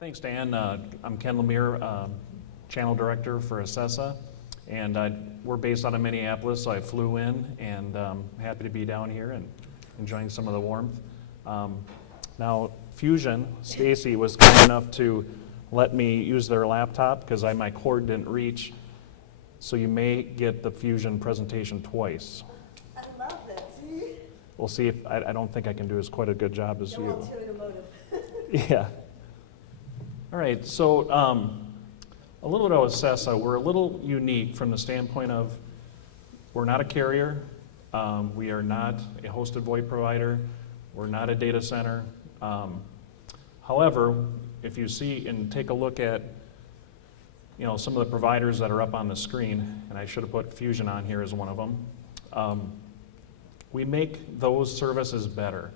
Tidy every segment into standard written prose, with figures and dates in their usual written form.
Thanks, Dan. I'm Ken Lemire, Channel Director for Ecessa, and we're based out of Minneapolis, so I flew in, and happy to be down here and enjoying some of the warmth. Now, Fusion, Stacy was kind enough to let me use their laptop because my cord didn't reach, so you may get the Fusion presentation twice. I love that, see? We'll see if, I don't think I can do as quite a good job as you. Ulterior motive. Yeah. All right, so a little bit about Ecessa. We're a little unique from the standpoint of we're not a carrier, we are not a hosted VoIP provider, we're not a data center. However, if you see and take a look at some of the providers that are up on the screen, and I should have put Fusion on here as one of them, we make those services better.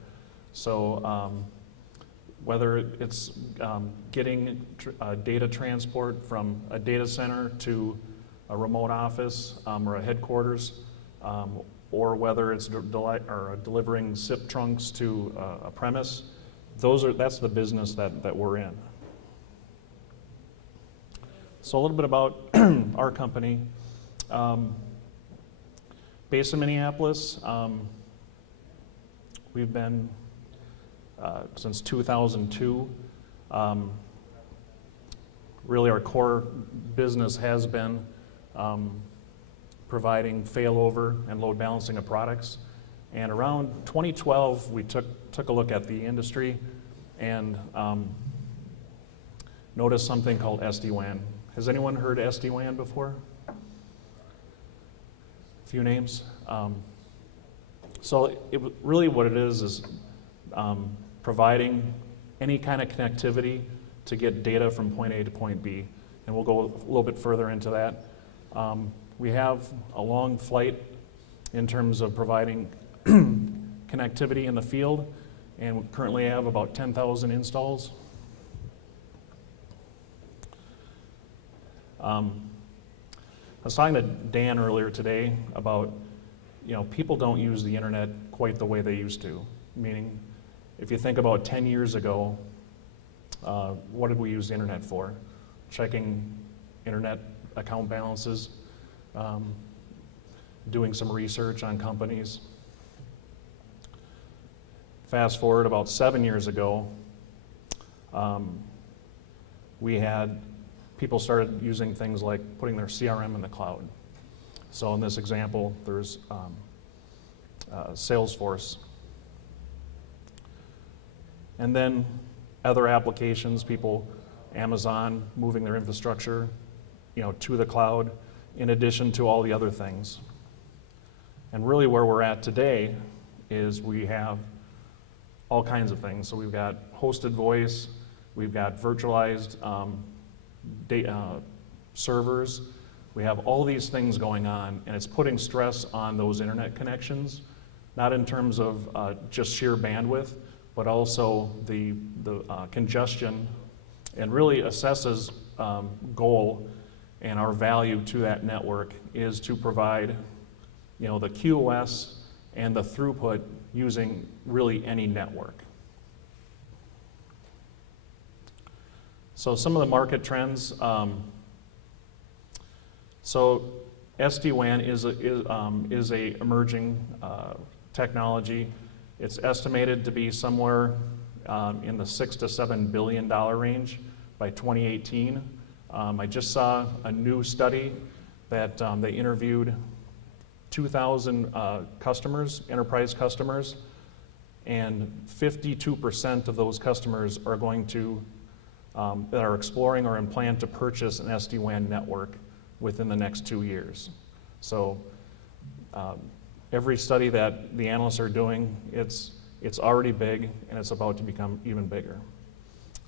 So whether it's getting data transport from a data center to a remote office or a headquarters, or whether it's delivering SIP trunks to a premise, that's the business that we're in. So a little bit about our company. Based in Minneapolis, we've been since 2002. Really our core business has been providing failover and load balancing of products. And around 2012, we took a look at the industry and noticed something called SD-WAN. Has anyone heard SD-WAN before? A few names. So really what it is providing any kind of connectivity to get data from point A to point B. And we'll go a little bit further into that. We have a long flight in terms of providing connectivity in the field, and we currently have about 10,000 installs. I was talking to Dan earlier today about, people don't use the internet quite the way they used to. Meaning, if you think about 10 years ago, what did we use the internet for? Checking internet account balances, doing some research on companies. Fast forward about 7 years ago, people started using things like putting their CRM in the cloud. So in this example, there's Salesforce. And then other applications, Amazon moving their infrastructure, to the cloud, in addition to all the other things. And really where we're at today is we have all kinds of things. So we've got hosted voice, we've got virtualized servers, we have all these things going on, and it's putting stress on those internet connections, not in terms of just sheer bandwidth, but also the congestion, and really Ecessa's goal and our value to that network is to provide the QoS and the throughput using really any network. So some of the market trends. So SD-WAN is a emerging technology. It's estimated to be somewhere in the $6 to $7 billion range by 2018. I just saw a new study that they interviewed 2,000 customers, enterprise customers, and 52% of those customers are going to, that are exploring or in plan to purchase an SD-WAN network within the next 2 years. So every study that the analysts are doing, it's already big and it's about to become even bigger.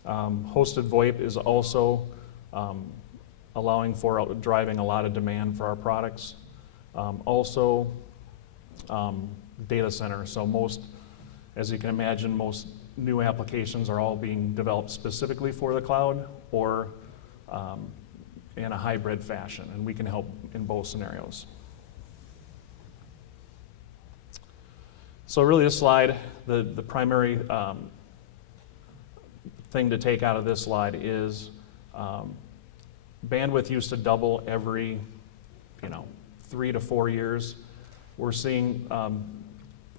Hosted VoIP is also allowing for driving a lot of demand for our products. Also, data center. So as you can imagine, most new applications are all being developed specifically for the cloud or in a hybrid fashion, and we can help in both scenarios. So really this slide, the primary thing to take out of this slide is bandwidth used to double every 3 to 4 years. We're seeing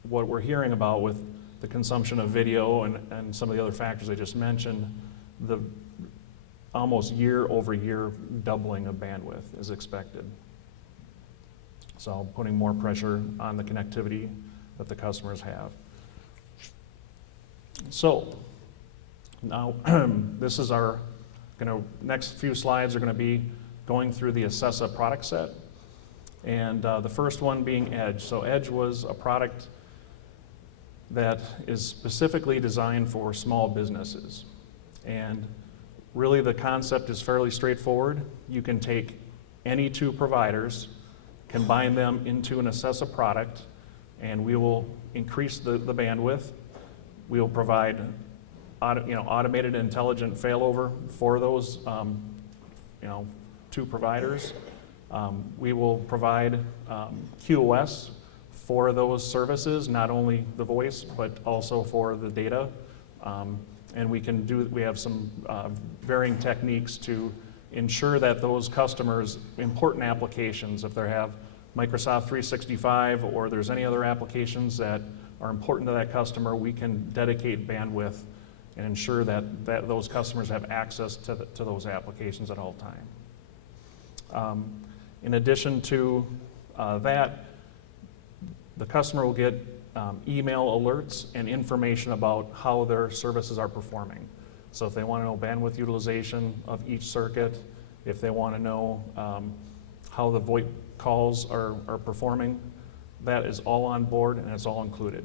what we're hearing about with the consumption of video and some of the other factors I just mentioned, the almost year-over-year doubling of bandwidth is expected. So putting more pressure on the connectivity that the customers have. So now this is our next few slides are going to be going through the Ecessa product set. And the first one being Edge. So Edge was a product that is specifically designed for small businesses. And really the concept is fairly straightforward. You can take any two providers, combine them into an Ecessa product, and we will increase the bandwidth. We will provide automated intelligent failover for those two providers. We will provide QoS for those services, not only the voice, but also for the data. And we have some varying techniques to ensure that those customers' important applications, if they have Microsoft 365 or there's any other applications that are important to that customer, we can dedicate bandwidth and ensure that those customers have access to those applications at all time. In addition to that, the customer will get email alerts and information about how their services are performing. So if they want to know bandwidth utilization of each circuit, if they want to know how the VoIP calls are performing, that is all on board and it's all included.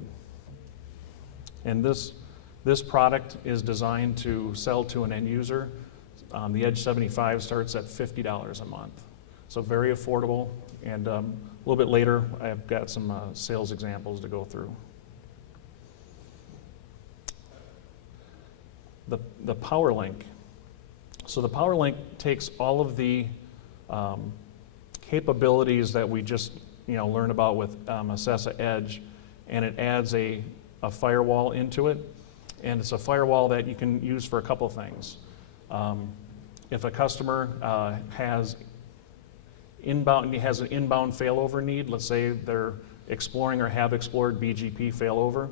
And this product is designed to sell to an end user. The Edge 75 starts at $50 a month. So very affordable, and a little bit later I've got some sales examples to go through. The PowerLink. So the PowerLink takes all of the capabilities that we just learned about with Ecessa Edge, and it adds a firewall into it. And it's a firewall that you can use for a couple things. If a customer has an inbound failover need, let's say they're exploring or have explored BGP failover,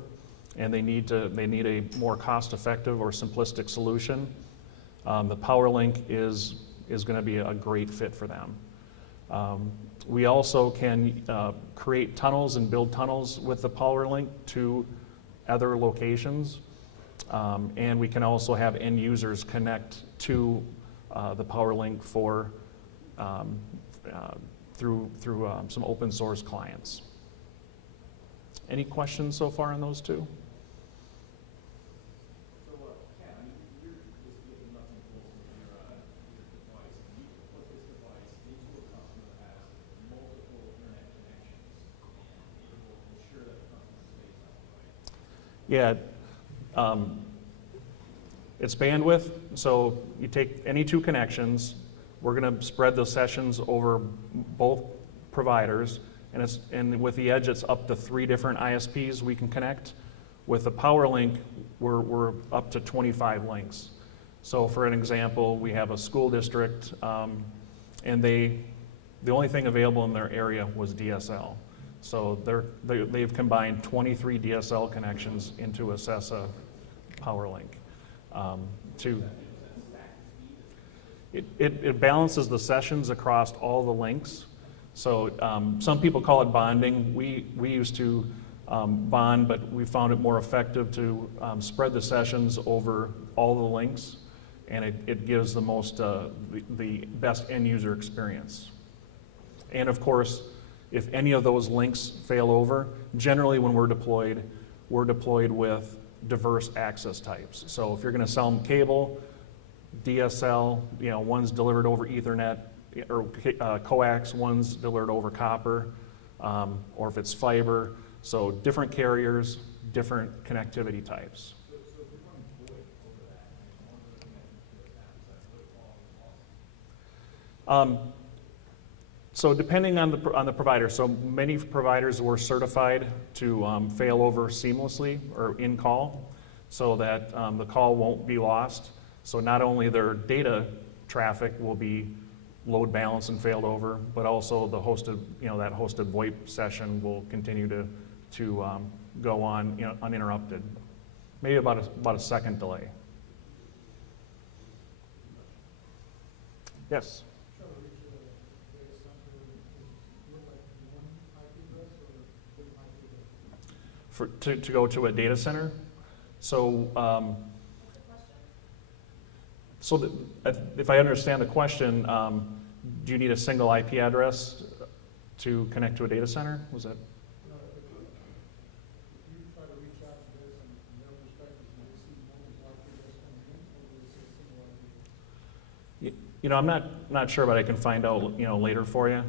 and they need a more cost-effective or simplistic solution, the PowerLink is going to be a great fit for them. We also can create tunnels and build tunnels with the PowerLink to other locations, and we can also have end users connect to the PowerLink through some open source clients. Any questions so far on those two? So, Ken, you're just giving nuts and bolts of your device. You put this device into a customer that has multiple internet connections, and it will ensure that the customer stays on, right? Yeah, it's bandwidth. So you take any two connections. We're going to spread those sessions over both providers, and with the Edge, it's up to 3 different ISPs we can connect. With the PowerLink, we're up to 25 links. So for an example, we have a school district, and the only thing available in their area was DSL. So they've combined 23 DSL connections into Ecessa PowerLink. It balances the sessions across all the links. So some people call it bonding. We used to bond, but we found it more effective to spread the sessions over all the links, and it gives the best end user experience. And of course, if any of those links fail over, generally when we're deployed with diverse access types. So if you're going to sell them cable, DSL, one's delivered over Ethernet or coax, one's delivered over copper, or if it's fiber. So different carriers, different connectivity types. So if you're running VoIP over that, and one of the connections to it happens, that VoIP quality loss? So depending on the provider, so many providers were certified to fail over seamlessly or in call. so that the call won't be lost. So not only their data traffic will be load balanced and failed over, but also the hosted, that hosted VoIP session will continue to go on, uninterrupted. Maybe about a second delay. Yes. Try to reach a data center with like one IP address or different IP address? To go to a data center. So, if I understand the question, do you need a single IP address to connect to a data center? Was that? No, if you try to reach out to data center from their perspective, do they see multiple IP address coming in or do they see a single IP? I'm not sure, but I can find out, later for you.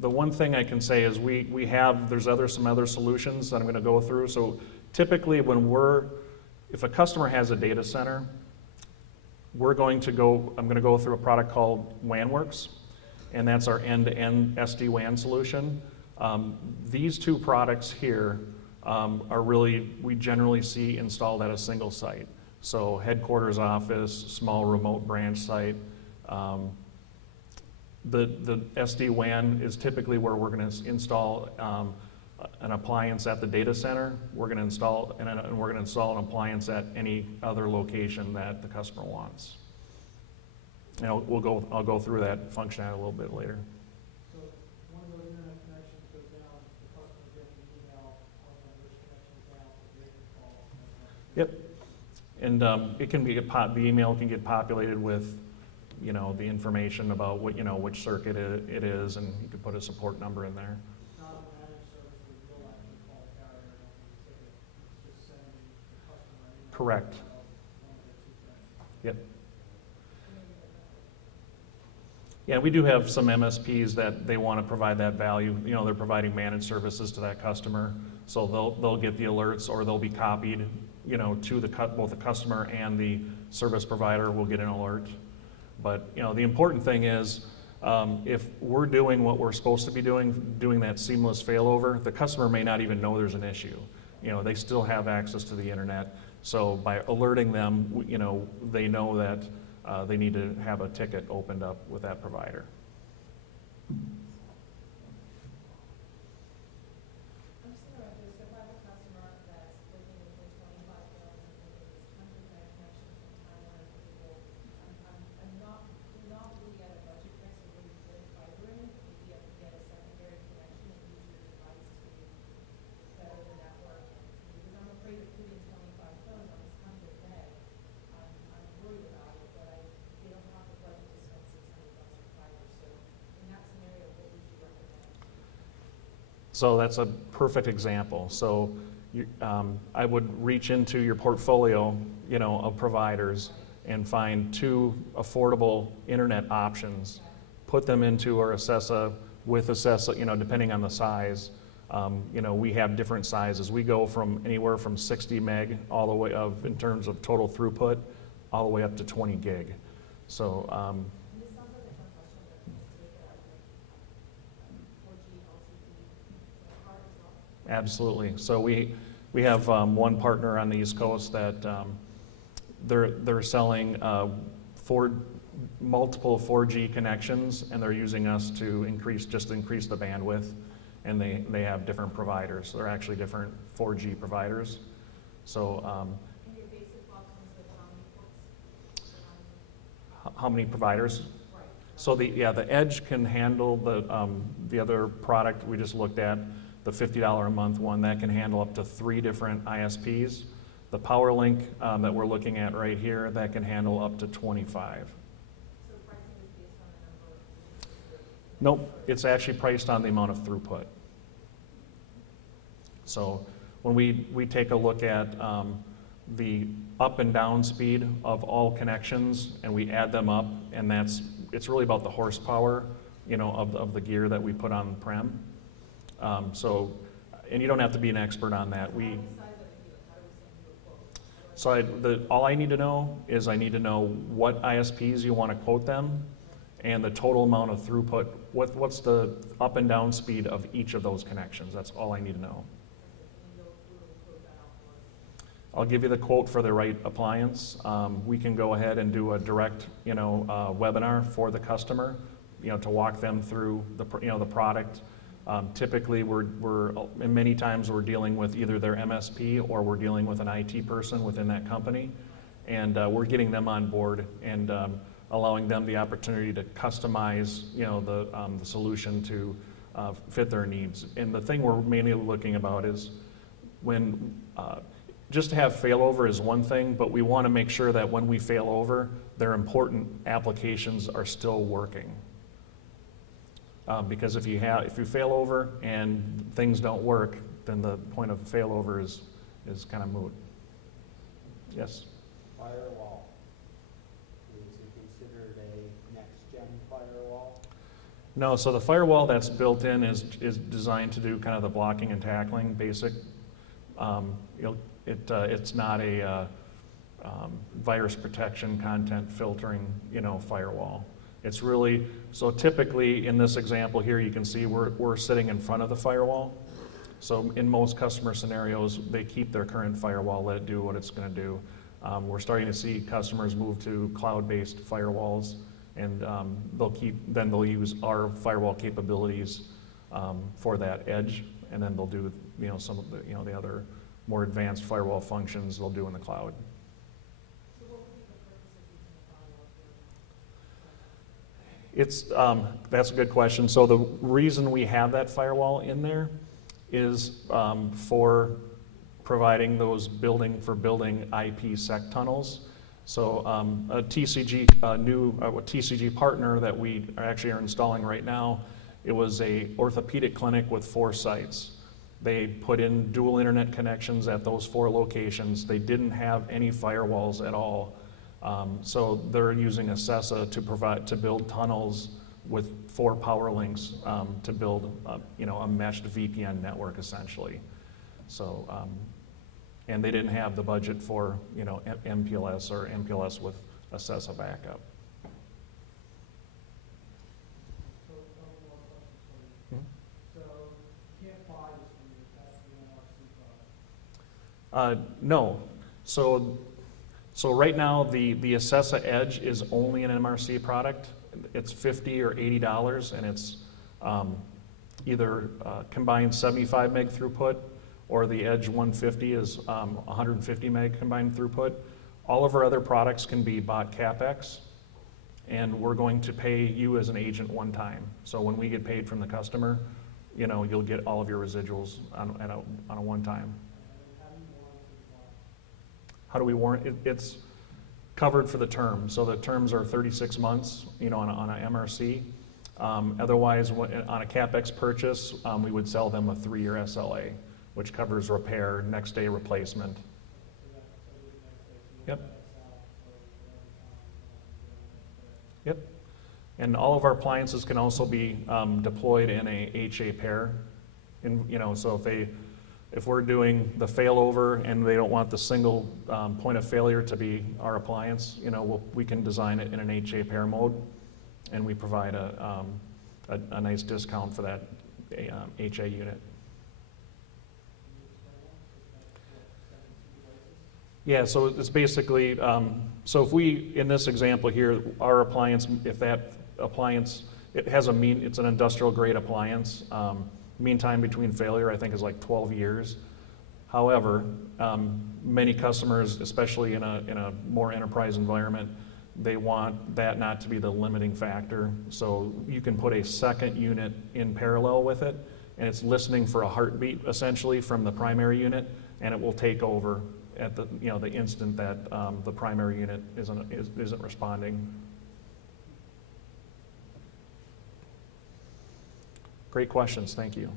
The one thing I can say is there's some other solutions that I'm going to go through. So typically if a customer has a data center, I'm going to go through a product called WANworks, and that's our end-to-end SD-WAN solution. These two products here we generally see installed at a single site. So headquarters office, small remote branch site. The SD-WAN is typically where we're going to install an appliance at the data center. We're going to install an appliance at any other location that the customer wants. And I'll go through that functionality a little bit later. So one of those internet connections goes down, the customer gets an email, telling them which connection's down, so they can call. Yep. And it can the email can get populated with, the information about which circuit it is, and you can put a support number in there. It's not a managed service where you'll actually call the carrier and open the ticket. It's just sending the customer an email. Correct. Of one of their two connections. Yep. Yeah, we do have some MSPs that they want to provide that value. They're providing managed services to that customer, so they'll get the alerts, or they'll be copied, to both the customer and the service provider will get an alert. But the important thing is, if we're doing what we're supposed to be doing that seamless failover, the customer may not even know there's an issue. They still have access to the internet. So by alerting them, they know that they need to have a ticket opened up with that provider. I'm just interested, so if I have a customer that's working within 25 miles and thinking it's 100 connection from Taiwan and people, I'm not really at a budget price of really put fiber in. Maybe you have to get a secondary connection and use your device to better the network. Because I'm afraid of putting 25 phones on this 100 meg. I'm worried about it, but they don't have the budget to spend $600 for fiber. So in that scenario, what would you recommend? So that's a perfect example. So I would reach into your portfolio, of providers and find two affordable internet options, put them into our Ecessa with Ecessa, depending on the size. We have different sizes. We go from anywhere from 60 meg all the way in terms of total throughput, all the way up to 20 gig. So And this sounds like a fun question, but can you take it out of 4G, LTE, card as well? absolutely. So we have one partner on the East Coast that they're selling multiple 4G connections, and they're using us to increase the bandwidth, and they have different providers. So they're actually different 4G providers. So And your basic box comes with how many ports? how many providers? Right. So the Edge can handle the other product we just looked at, the $50 a month one, that can handle up to 3 different ISPs. The PowerLink that we're looking at right here, that can handle up to 25. So pricing is based on the number of. Nope, it's actually priced on the amount of throughput. So when we take a look at the up and down speed of all connections, and we add them up, and it's really about the horsepower, of the gear that we put on prem. And you don't have to be an expert on that. All I need to know is I need to know what ISPs you want to quote them, and the total amount of throughput. What's the up and down speed of each of those connections? That's all I need to know. I'll give you the quote for the right appliance. We can go ahead and do a direct, webinar for the customer, to walk them through the product. Typically, and many times we're dealing with either their MSP or we're dealing with an IT person within that company, and we're getting them on board and allowing them the opportunity to customize, the solution to fit their needs. And the thing we're mainly looking about is when just to have failover is one thing, but we want to make sure that when we fail over, their important applications are still working. Because if you fail over and things don't work, then the point of failover is kind of moot. Yes? Firewall. Is it considered a next-gen firewall? No, so the firewall that's built in is designed to do kind of the blocking and tackling, basic. It's not a virus protection, content filtering, firewall. It's really, so typically in this example here, you can see we're sitting in front of the firewall. So in most customer scenarios, they keep their current firewall, let it do what it's going to do. We're starting to see customers move to cloud-based firewalls, and they'll use our firewall capabilities for that edge, and then they'll do some of the other more advanced firewall functions they'll do in the cloud. So what would be the purpose of using the firewall for? That's a good question. So the reason we have that firewall in there is for providing those building IPsec tunnels. So a TCG partner that we actually are installing right now, it was a orthopedic clinic with 4 sites. They put in dual internet connections at those 4 locations. They didn't have any firewalls at all. So they're using Ecessa to build tunnels with 4 power links to build a meshed VPN network essentially. So and they didn't have the budget for MPLS or MPLS with Ecessa backup. So, a couple more questions for you. So, you can't buy this from you, it has to be an RC product. No. So right now, the Ecessa Edge is only an MRC product. It's $50 or $80, and it's either combined 75 meg throughput, or the Edge 150 is 150 meg combined throughput. All of our other products can be bought CapEx, and we're going to pay you as an agent one time. So when we get paid from the customer, you'll get all of your residuals on a one time. How do we warrant it? It's covered for the term. So the terms are 36 months, on a MRC. Otherwise, on a CapEx purchase, we would sell them a 3-year SLA, which covers repair, next day replacement. Yep. Yep. And all of our appliances can also be deployed in a HA pair. So if we're doing the failover and they don't want the single point of failure to be our appliance, we can design it in an HA pair mode, and we provide a nice discount for that HA unit. Yeah, so it's basically, so if in this example here, our appliance, if that appliance, it's an industrial grade appliance. Mean time between failure, I think, is like 12 years. However, many customers, especially in a more enterprise environment, they want that not to be the limiting factor. So you can put a second unit in parallel with it, and it's listening for a heartbeat essentially from the primary unit, and it will take over at the instant that the primary unit isn't responding. Great questions, thank you.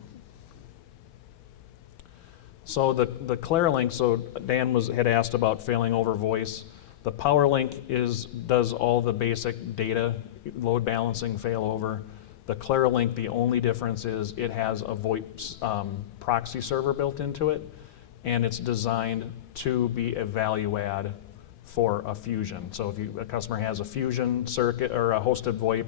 So the ClearLink, so Dan had asked about failing over voice. The PowerLink does all the basic data, load balancing, failover. The ClearLink, the only difference is it has a VoIP proxy server built into it, and it's designed to be a value add for a Fusion. So if a customer has a Fusion circuit or a hosted VoIP,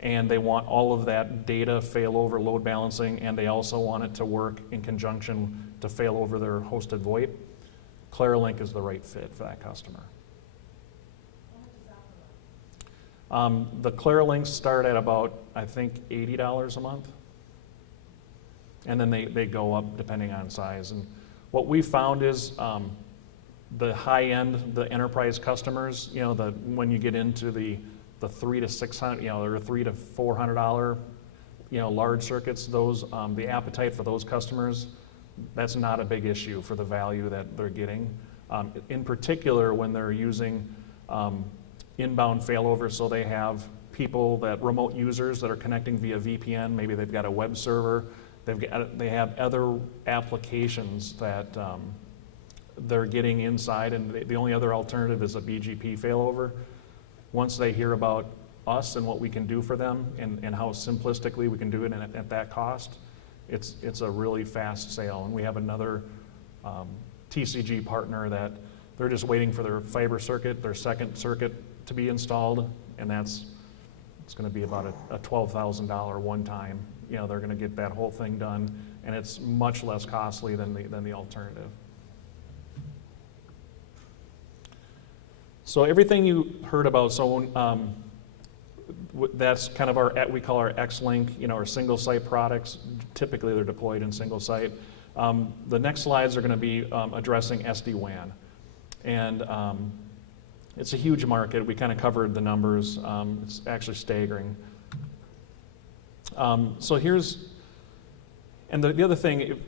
and they want all of that data failover, load balancing, and they also want it to work in conjunction to fail over their hosted VoIP, ClearLink is the right fit for that customer. How much is that per month? The ClearLinks start at about, I think, $80 a month. And then they go up depending on size. And what we found is the high end, the enterprise customers, you know, when you get into the $300 to $600, you know, or $300 to $400, you know, large circuits, those the appetite for those customers, that's not a big issue for the value that they're getting. In particular, when they're using inbound failover, so they have people remote users that are connecting via VPN. Maybe they've got a web server. They have other applications that they're getting inside, and the only other alternative is a BGP failover. Once they hear about us and what we can do for them and how simplistically we can do it at that cost, it's a really fast sale. And we have another TCG partner that they're just waiting for their fiber circuit, their second circuit to be installed, and it's going to be about a $12,000 one time. You know, they're going to get that whole thing done, and it's much less costly than the alternative. So everything you heard about, that's kind of we call our X-Link, you know, our single site products. Typically they're deployed in single site. The next slides are going to be addressing SD-WAN. And it's a huge market. We kind of covered the numbers. It's actually staggering. So the other thing,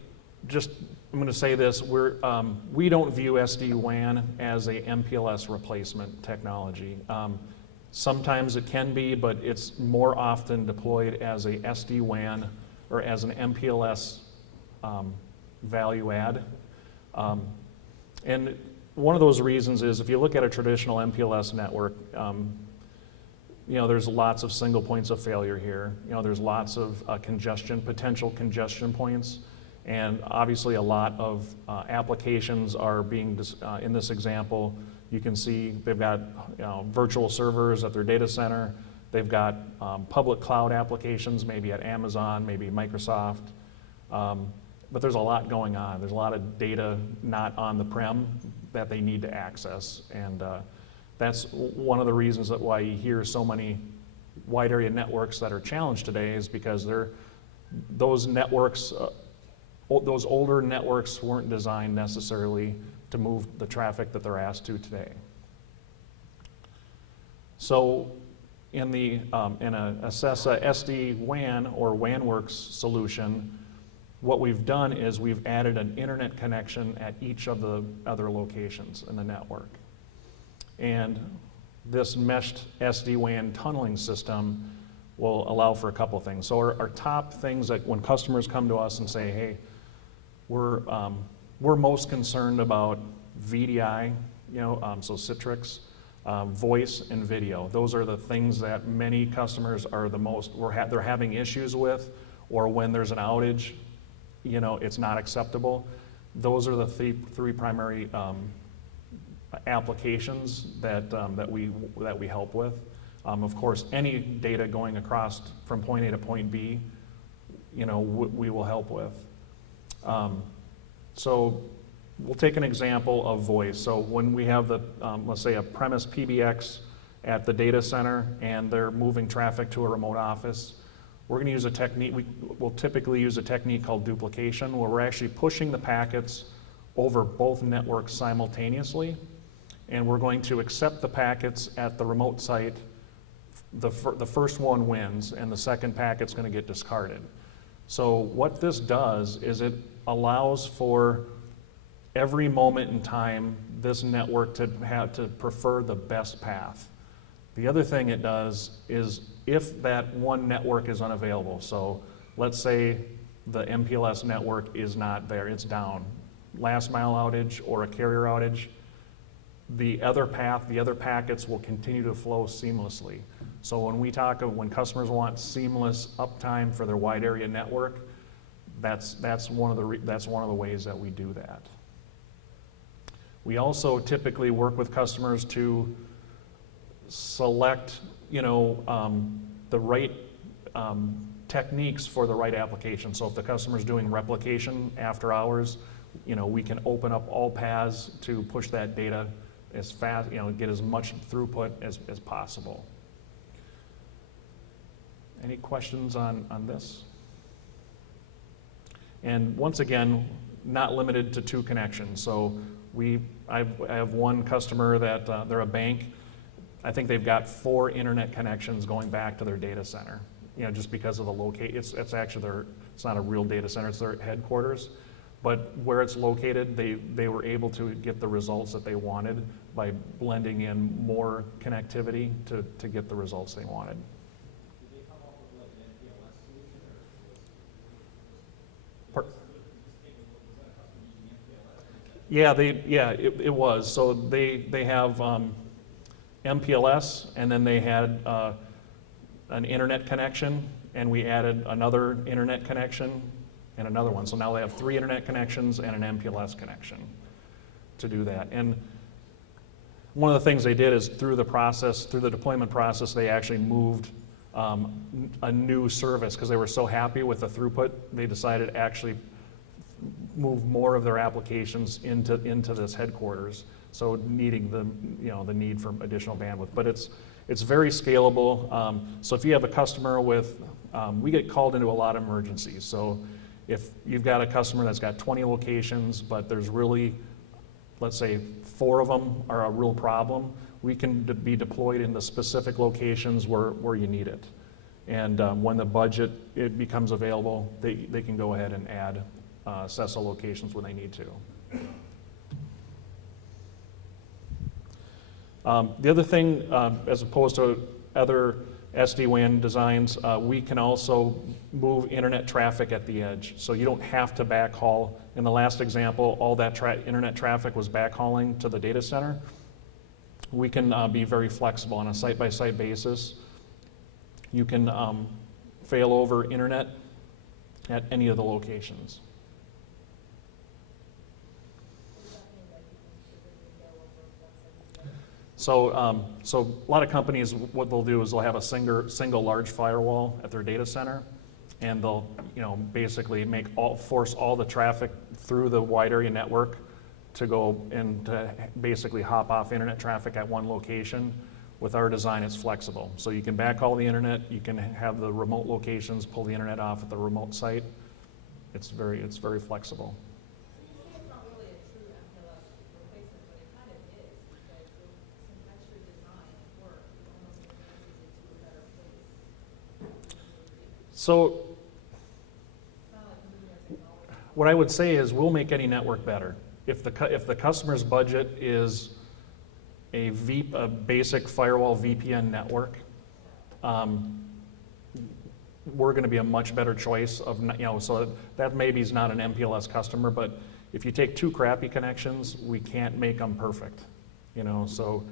I'm going to say this, we don't view SD-WAN as a MPLS replacement technology. Sometimes it can be, but it's more often deployed as a SD-WAN or as an MPLS value add. And one of those reasons is if you look at a traditional MPLS network, you know, there's lots of single points of failure here. You know, there's lots of potential congestion points. And obviously a lot of applications are being, in this example, you can see they've got virtual servers at their data center. They've got public cloud applications, maybe at Amazon, maybe Microsoft. But there's a lot going on. There's a lot of data not on the prem that they need to access. And that's one of the reasons why you hear so many wide area networks that are challenged today, is because those networks, those older networks weren't designed necessarily to move the traffic that they're asked to today. So in a Ecessa SD-WAN or WANworks solution, what we've done is we've added an internet connection at each of the other locations in the network. And this meshed SD-WAN tunneling system will allow for a couple things. So our top things that when customers come to us and say, hey, we're most concerned about VDI, so Citrix, voice and video. Those are the things that many customers are they're having issues with, or when there's an outage, it's not acceptable. Those are the three primary applications that we help with. Of course, any data going across from point A to point B, we will help with. So we'll take an example of voice. So when we have let's say a premise PBX at the data center and they're moving traffic to a remote office, we're going to use a technique, we'll typically use a technique called duplication, where we're actually pushing the packets over both networks simultaneously, and we're going to accept the packets at the remote site. The first one wins, and the second packet's going to get discarded. So what this does is it allows for every moment in time this network to prefer the best path. The other thing it does is if that one network is unavailable, so let's say the MPLS network is not there, it's down, last mile outage or a carrier outage, the other packets will continue to flow seamlessly. So when customers want seamless uptime for their wide area network, that's one of the ways that we do that. We also typically work with customers to select, the right techniques for the right application. So if the customer's doing replication after hours, we can open up all paths to push that data as fast, get as much throughput as possible. Any questions on this? And once again, not limited to 2 connections. So I have one customer that they're a bank. I think they've got 4 internet connections going back to their data center. Just because of the it's actually it's not a real data center, it's their headquarters. But where it's located, they were able to get the results that they wanted by blending in more connectivity to get the results they wanted. Did they come up with like an MPLS solution, or Par- was that a customer using MPLS? Yeah, it was. So they have MPLS, and then they had an internet connection, and we added another internet connection and another one. So now they have 3 internet connections and an MPLS connection to do that. And one of the things they did is through the deployment process, they actually moved a new service because they were so happy with the throughput. They decided to actually move more of their applications into this headquarters. So needing the need for additional bandwidth, but it's very scalable. So if you have a customer we get called into a lot of emergencies. So if you've got a customer that's got 20 locations, but there's really, let's say 4 of them are a real problem, we can be deployed in the specific locations where you need it. And when the budget becomes available, they can go ahead and add Ecessa locations when they need to. The other thing, as opposed to other SD-WAN designs, we can also move internet traffic at the edge. So you don't have to backhaul. In the last example, all that internet traffic was backhauling to the data center. We can be very flexible on a site-by-site basis. You can fail over internet at any of the locations. So a lot of companies, what they'll do is they'll have a single large firewall at their data center, and they'll basically force all the traffic through the wide area network to go and to basically hop off internet traffic at one location. With our design, it's flexible. So you can backhaul the internet, you can have the remote locations pull the internet off at the remote site. It's very flexible. So you say it's not really a true MPLS replacement, but it kind of is, because with some extra design and work, it almost advances it to a better place. So It's not like moving our technology. what I would say is we'll make any network better. If the customer's budget is a basic firewall VPN network, we're going to be a much better choice of, so that maybe is not an MPLS customer, but if you take 2 crappy connections, we can't make them perfect, so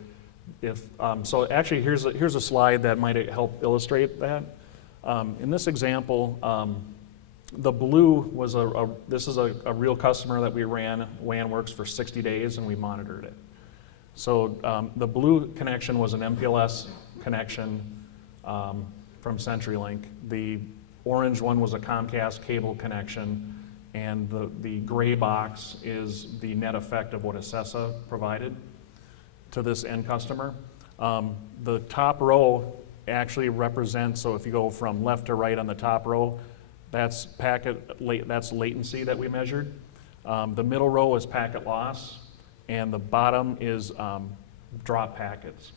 so actually here's a slide that might help illustrate that. In this example, the blue was this is a real customer that we ran WAN Works for 60 days and we monitored it. So the blue connection was an MPLS connection from CenturyLink. The orange one was a Comcast cable connection, and the gray box is the net effect of what Ecessa provided to this end customer. The top row actually represents, so if you go from left to right on the top row, that's latency that we measured. The middle row is packet loss, and the bottom is drop packets.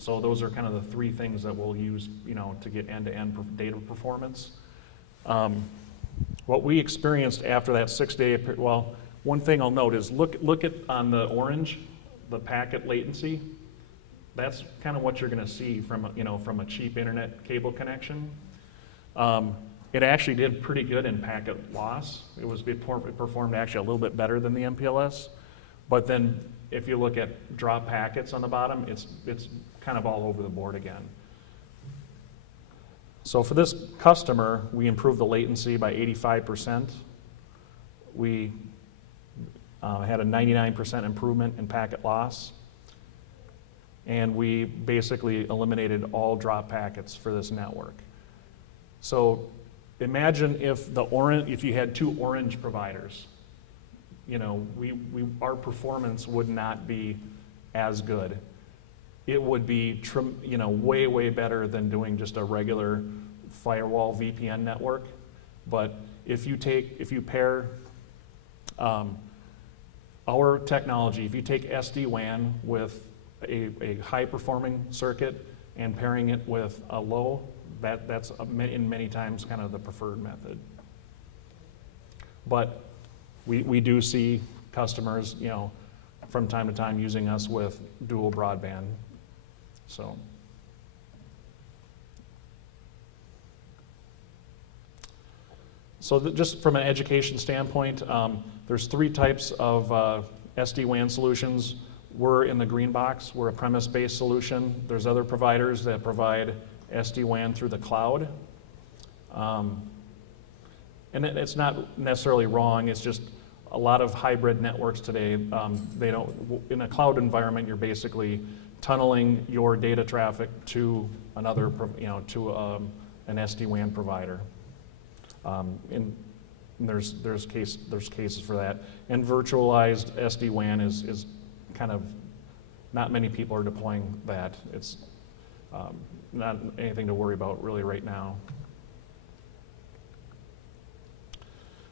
So those are kind of the 3 things that we'll use, to get end-to-end data performance. What we experienced after that 6-day, well, one thing I'll note is look at on the orange, the packet latency. That's kind of what you're going to see from a cheap internet cable connection. It actually did pretty good in packet loss. It performed actually a little bit better than the MPLS. But then if you look at drop packets on the bottom, it's kind of all over the board again. So for this customer, we improved the latency by 85%. We had a 99% improvement in packet loss. And we basically eliminated all drop packets for this network. So imagine if you had 2 orange providers. our performance would not be as good. It would be way, way better than doing just a regular firewall VPN network. But if you pair our technology, if you take SD-WAN with a high-performing circuit and pairing it with a low, that's in many times kind of the preferred method. But we do see customers, from time to time using us with dual broadband. So just from an education standpoint, there's 3 types of SD-WAN solutions. We're in the green box. We're a premise-based solution. There's other providers that provide SD-WAN through the cloud. And it's not necessarily wrong. It's just a lot of hybrid networks today. They don't. In a cloud environment, you're basically tunneling your data traffic to another, an SD-WAN provider. And there's cases for that. And virtualized SD-WAN is kind of, not many people are deploying that. It's not anything to worry about really right now.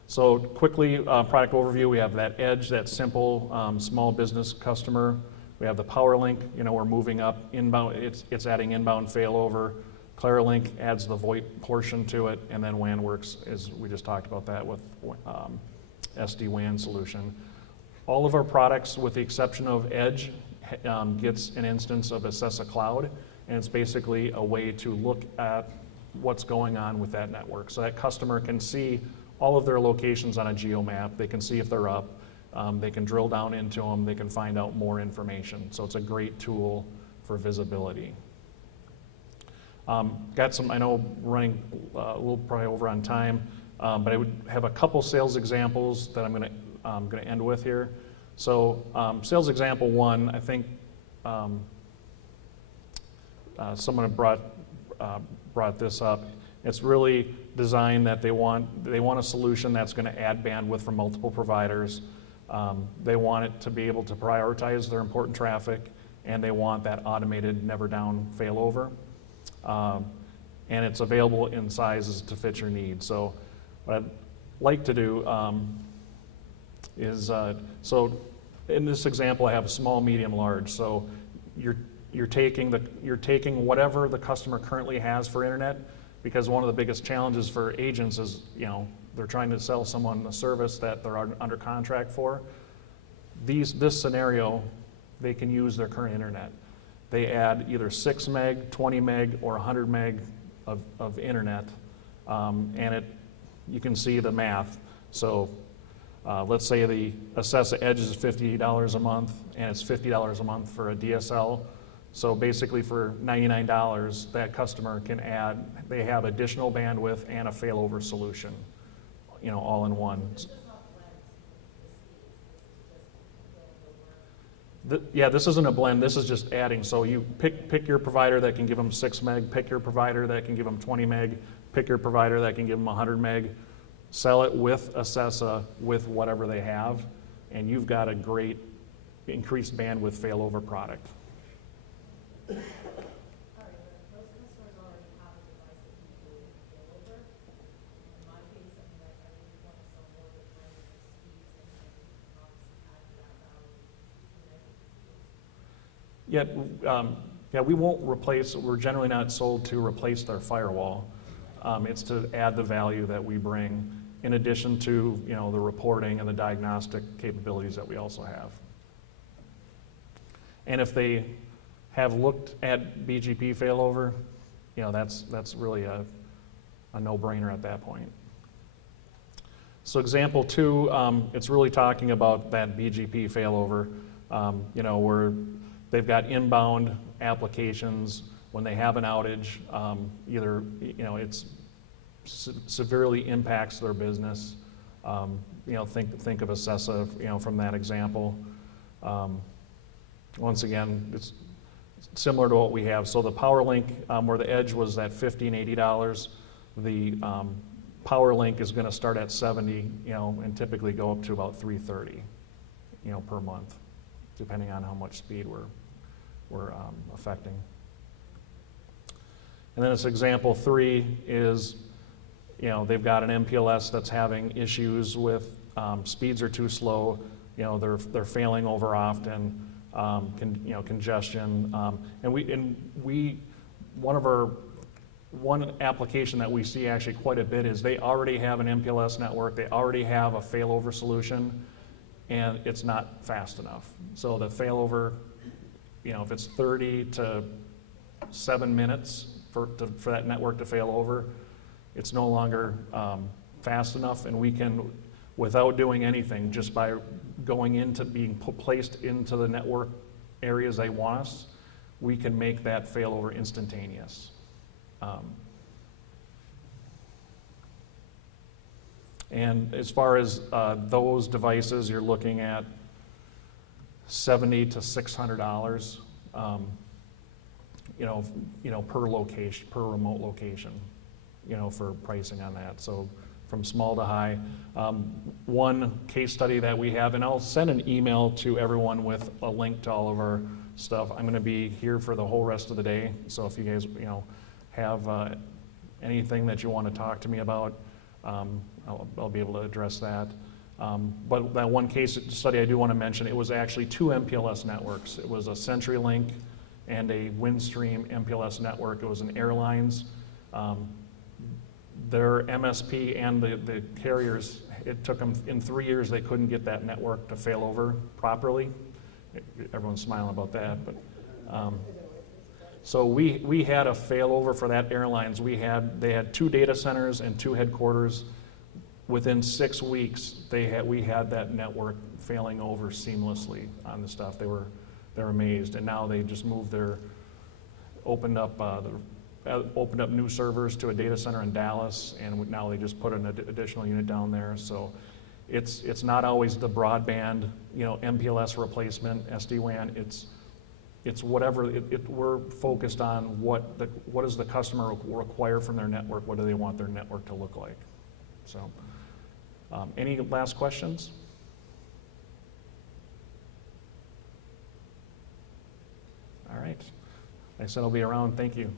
So quickly, product overview, we have that edge, that simple small business customer. We have the PowerLink, we're moving up inbound, it's adding inbound failover. ClearLink adds the VoIP portion to it, and then WANWorks, as we just talked about that with SD-WAN solution. All of our products, with the exception of Edge, gets an instance of Ecessa Cloud, and it's basically a way to look at what's going on with that network. So that customer can see all of their locations on a geomap. They can see if they're up. They can drill down into them. They can find out more information. So it's a great tool for visibility. I know we're running a little probably over on time, but I would have a couple sales examples that I'm going to end with here. So sales example 1, I think someone brought this up. It's really designed that they want a solution that's going to add bandwidth from multiple providers. They want it to be able to prioritize their important traffic, and they want that automated never down failover. And it's available in sizes to fit your needs. So what I'd like to do is, so in this example I have a small, medium, large. So you're taking whatever the customer currently has for internet, because one of the biggest challenges for agents is, they're trying to sell someone a service that they're under contract for. This scenario, they can use their current internet. They add either 6 meg, 20 meg, or 100 meg of internet, and you can see the math. So let's say the Ecessa Edge is $50 a month, and it's $50 a month for a DSL. So basically for $99, that customer can they have additional bandwidth and a failover solution, all in one. This isn't a blend, this is just adding. So you pick your provider that can give them 6 meg, pick your provider that can give them 20 meg, pick your provider that can give them 100 meg, sell it with Ecessa with whatever they have, and you've got a great increased bandwidth failover product. All right, but most customers already have a device that can do failover. In my case, I really want to sell more of the time and speeds and obviously add that value. We won't replace, we're generally not sold to replace their firewall. It's to add the value that we bring in addition to the reporting and the diagnostic capabilities that we also have. And if they have looked at BGP failover, that's really a no-brainer at that point. So example 2, it's really talking about that BGP failover, where they've got inbound applications. When they have an outage, either it's severely impacts their business. Think of Ecessa, from that example. Once again, it's similar to what we have. So the PowerLink, where the Edge was at $50 and $80, the PowerLink is going to start at $70, and typically go up to about $330. per month, depending on how much speed we're affecting. And then this example 3 is, they've got an MPLS that's having issues with speeds are too slow, they're failing over often, congestion, one application that we see actually quite a bit is they already have an MPLS network, they already have a failover solution, and it's not fast enough. So the failover, if it's 30 to 7 minutes for that network to fail over, it's no longer fast enough, and we can, without doing anything, just by going into being placed into the network areas they want us, we can make that failover instantaneous. And as far as those devices, you're looking at $70 to $600, per location, per remote location, for pricing on that. So from small to high. One case study that we have, and I'll send an email to everyone with a link to all of our stuff. I'm going to be here for the whole rest of the day, so if you guys, have anything that you want to talk to me about, I'll be able to address that. But that one case study I do want to mention, it was actually 2 MPLS networks. It was a CenturyLink and a Windstream MPLS network. It was an airlines. Their MSP and the carriers, it took them, in 3 years, they couldn't get that network to fail over properly. Everyone's smiling about that, but so we had a failover for that airlines. They had 2 data centers and 2 headquarters. Within 6 weeks, we had that network failing over seamlessly on the stuff. They're amazed, and now they just moved opened up new servers to a data center in Dallas, and now they just put an additional unit down there. So it's not always the broadband, MPLS replacement, SD-WAN. It's whatever. We're focused on what does the customer require from their network. What do they want their network to look like? So, any last questions? All right. Like I said, I'll be around. Thank you.